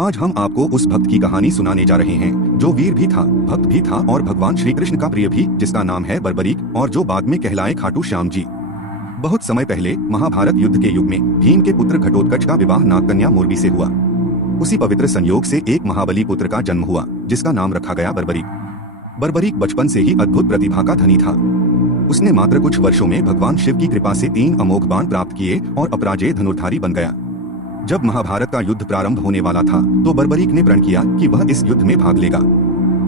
आज हम आपको उस भक्त की कहानी सुनाने जा रहे हैं जो वीर भी था, भक्त भी था और भगवान श्री कृष्ण का प्रिय भी, जिसका नाम है बर्बरीक और जो बाद में कहलाए खाटू श्याम जी। बहुत समय पहले महाभारत युद्ध के युग में भीम के पुत्र घटोत्कच का विवाह नागकन्या मोरबी से हुआ। उसी पवित्र संयोग से एक महाबली पुत्र का जन्म हुआ जिसका नाम रखा गया बर्बरीक। बर्बरीक बचपन से ही अद्भुत प्रतिभा का धनी था। उसने मात्र कुछ वर्षों में भगवान शिव की कृपा से 3 अमोघ बाण प्राप्त किए और अपराजेय धनुर्धारी बन गया। जब महाभारत का युद्ध प्रारंभ होने वाला था तो बर्बरीक ने प्रण किया कि वह इस युद्ध में भाग लेगा।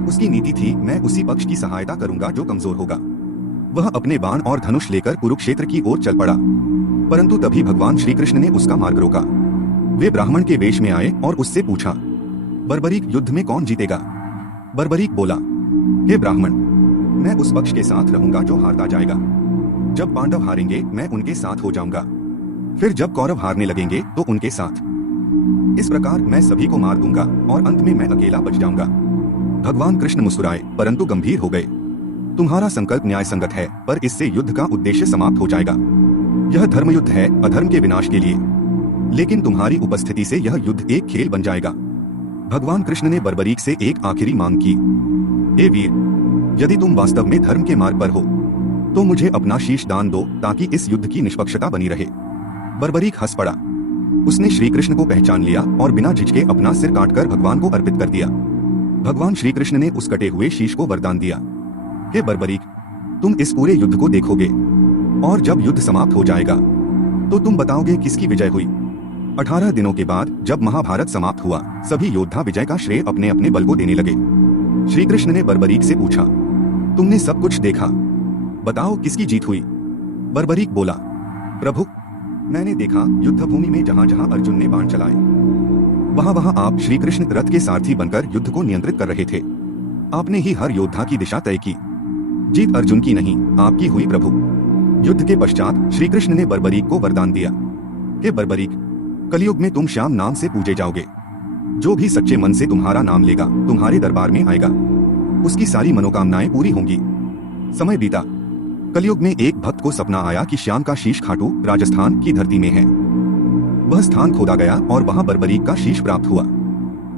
उसकी नीति थी, मैं उसी पक्ष की सहायता करूंगा जो कमजोर होगा। वह अपने बाण और धनुष लेकर कुरुक्षेत्र की ओर चल पड़ा, परंतु तभी भगवान श्री कृष्ण ने उसका मार्ग रोका। वे ब्राह्मण के वेश में आए और उससे पूछा, बर्बरीक, युद्ध में कौन जीतेगा? बर्बरीक बोला, हे ब्राह्मण, मैं उस पक्ष के साथ रहूंगा जो हारता जाएगा। जब पांडव हारेंगे मैं उनके साथ हो जाऊंगा, फिर जब कौरव हारने लगेंगे तो उनके साथ। इस प्रकार मैं सभी को मार दूंगा और अंत में मैं अकेला बच जाऊंगा। भगवान कृष्ण मुस्कुराए परंतु गंभीर हो गए। तुम्हारा संकल्प न्याय संगत है, पर इससे युद्ध का उद्देश्य समाप्त हो जाएगा। यह धर्मयुद्ध है, अधर्म के विनाश के लिए, लेकिन तुम्हारी उपस्थिति से यह युद्ध एक खेल बन जाएगा। भगवान कृष्ण ने बर्बरीक से एक आखिरी मांग की, हे वीर, यदि तुम वास्तव में धर्म के मार्ग पर हो तो मुझे अपना शीश दान दो ताकि इस युद्ध की निष्पक्षता बनी रहे। बर्बरीक हंस पड़ा। उसने श्री कृष्ण को पहचान लिया और बिना झिझके अपना सिर काटकर भगवान को अर्पित कर दिया। भगवान श्री कृष्ण ने उस कटे हुए शीश को वरदान दिया, हे बर्बरीक, तुम इस पूरे युद्ध को देखोगे और जब युद्ध समाप्त हो जाएगा तो तुम बताओगे किसकी विजय हुई। 18 दिनों के बाद जब महाभारत समाप्त हुआ, सभी योद्धा विजय का श्रेय अपने अपने बल को देने लगे। श्री कृष्ण ने बर्बरीक से पूछा, तुमने सब कुछ देखा, बताओ किसकी जीत हुई? बर्बरीक बोला, प्रभु, मैंने देखा युद्ध भूमि में जहाँ जहाँ अर्जुन ने बाण चलाए वहाँ वहाँ आप श्री कृष्ण रथ के सारथी बनकर युद्ध को नियंत्रित कर रहे थे। आपने ही हर योद्धा की दिशा तय की। जीत अर्जुन की नहीं, आपकी हुई प्रभु। युद्ध के पश्चात श्री कृष्ण ने बर्बरीक को वरदान दिया, हे बर्बरीक, कलयुग में तुम श्याम नाम से पूजे जाओगे। जो भी सच्चे मन से तुम्हारा नाम लेगा तुम्हारे दरबार में आएगा, उसकी सारी मनोकामनाएं पूरी होंगी। समय बीता। कलयुग में एक भक्त को सपना आया कि श्याम का शीश खाटू राजस्थान की धरती में है। वह स्थान खोदा गया और वहां बर्बरीक का शीश प्राप्त हुआ।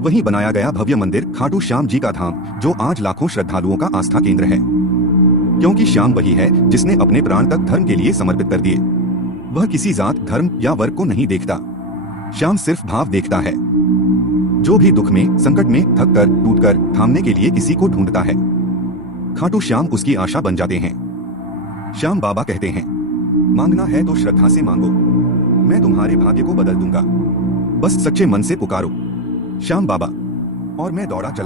वहीं बनाया गया भव्य मंदिर खाटू श्याम जी का धाम, जो आज लाखों श्रद्धालुओं का आस्था केंद्र है। क्योंकि श्याम वही है जिसने अपने प्राण तक धर्म के लिए समर्पित कर दिए। वह किसी जात, धर्म या वर्ग को नहीं देखता। श्याम सिर्फ भाव देखता है। जो भी दुख में, संकट में थक कर, टूट कर थामने के लिए किसी को ढूंढता है, खाटू श्याम उसकी आशा बन जाते हैं। श्याम बाबा कहते हैं, मांगना है तो श्रद्धा से मांगो, मैं तुम्हारे भाग्य को बदल दूंगा। बस सच्चे मन से पुकारो। श्याम बाबा। और मैं दौड़ा चला।